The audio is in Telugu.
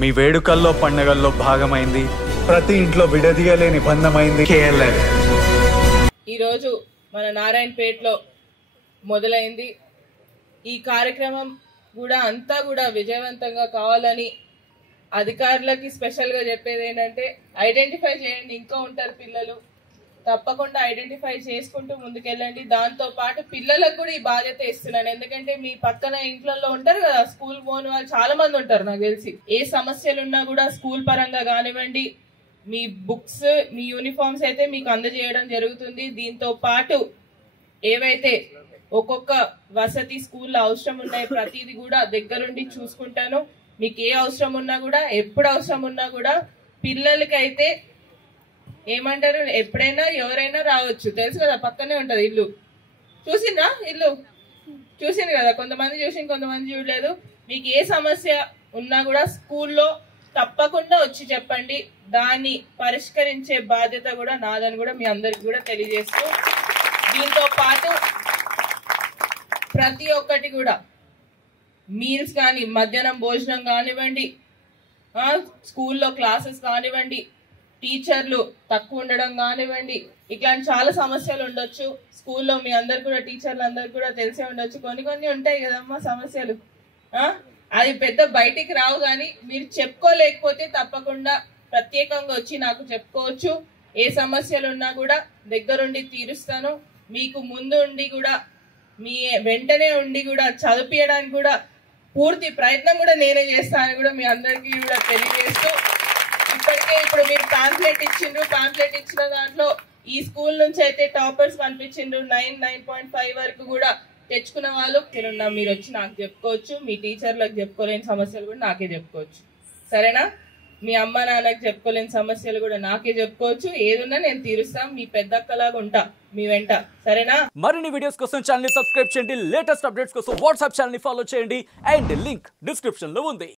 మీ వేడుకల్లో పండగల్లో భాగమైంది, ప్రతి ఇంట్లో విడదీయలేని బంధమైంది KLN. ఈరోజు మన నారాయణపేటలో మొదలైంది. ఈ కార్యక్రమం అంతా విజయవంతంగా కావాలని అధికారులకి స్పెషల్గా చెప్పేది ఏంటంటే, ఐడెంటిఫై చేయండి. ఇంకా ఉంటారు పిల్లలు, తప్పకుండా ఐడెంటిఫై చేసుకుంటూ ముందుకెళ్ళండి. దాంతో పాటు పిల్లలకు కూడా ఈ బాధ్యత ఇస్తున్నాను. ఎందుకంటే మీ పక్కన ఇంట్లో ఉంటారు కదా, స్కూల్ పోని వాళ్ళు చాలా మంది ఉంటారు. నాకు తెలిసి ఏ సమస్యలు ఉన్నా కూడా స్కూల్ పరంగా కానివ్వండి, మీ బుక్స్, మీ యూనిఫామ్స్ అయితే మీకు అందజేయడం జరుగుతుంది. దీంతో పాటు ఏవైతే ఒక్కొక్క వసతి స్కూల్లో అవసరం ఉన్నాయి, ప్రతిదీ కూడా దగ్గరుండి చూసుకుంటాను. మీకు ఏ అవసరం ఉన్నా కూడా, ఎప్పుడు అవసరం ఉన్నా కూడా, పిల్లలకైతే ఏమంటారు, ఎప్పుడైనా ఎవరైనా రావచ్చు. తెలుసు కదా, పక్కనే ఉంటది ఇల్లు. చూసిండ్రా ఇల్లు? చూసిండ్రు కదా, కొంతమంది చూసి కొంతమంది చూడలేదు. మీకు ఏ సమస్య ఉన్నా కూడా స్కూల్లో తప్పకుండా వచ్చి చెప్పండి. దాన్ని పరిష్కరించే బాధ్యత కూడా నాదని కూడా మీ అందరికి కూడా తెలియజేస్తూ, దీంతో పాటు ప్రతి ఒక్కటి కూడా మీల్స్ కానీ, మధ్యాహ్నం భోజనం కానివ్వండి, స్కూల్లో క్లాసెస్ కానివ్వండి, టీచర్లు తక్కువ ఉండడం కానివ్వండి, ఇట్లాంటి చాలా సమస్యలు ఉండొచ్చు. స్కూల్లో మీ అందరు కూడా, టీచర్లు అందరు కూడా తెలిసే ఉండొచ్చు. కొన్ని ఉంటాయి కదమ్మా సమస్యలు. అది పెద్ద బయటికి రావు, కానీ మీరు చెప్పుకోలేకపోతే తప్పకుండా ప్రత్యేకంగా వచ్చి నాకు చెప్పుకోవచ్చు. ఏ సమస్యలు ఉన్నా కూడా దగ్గరుండి తీరుస్తాను. మీకు ముందు ఉండి కూడా, మీ వెంటనే ఉండి కూడా చదివించడానికి కూడా పూర్తి ప్రయత్నం కూడా నేనే చేస్తానని కూడా మీ అందరికీ కూడా తెలియజేస్తూ, ఇప్పుడు మీరు పాంప్లెట్ ఇచ్చిన దాంట్లో ఈ స్కూల్ నుంచి అయితే టాపర్స్ కనిపించిండ్రు. 9.5 వరకు కూడా తెచ్చుకున్న వాళ్ళు మీరు వచ్చి నాకు చెప్పుకోవచ్చు. మీ టీచర్లకు చెప్పుకోలేని సమస్యలు కూడా నాకే చెప్పుకోవచ్చు. సరేనా? మీ అమ్మ నాన్నకు చెప్పుకోలేని సమస్యలు కూడా నాకే చెప్పుకోవచ్చు. ఏదున్నా నేను తీరుస్తాం. మీ పెద్దక్కలాగా ఉంటా మీ వెంట. సరేనా? మరిన్ని వీడియోస్ కోసం ఛానల్ ని సబ్స్క్రైబ్ చేయండి. లేటెస్ట్ అప్డేట్స్ కోసం వాట్సాప్ ఛానల్ ని ఫాలో చేయండి. అండ్ లింక్ డిస్క్రిప్షన్ లో ఉంది.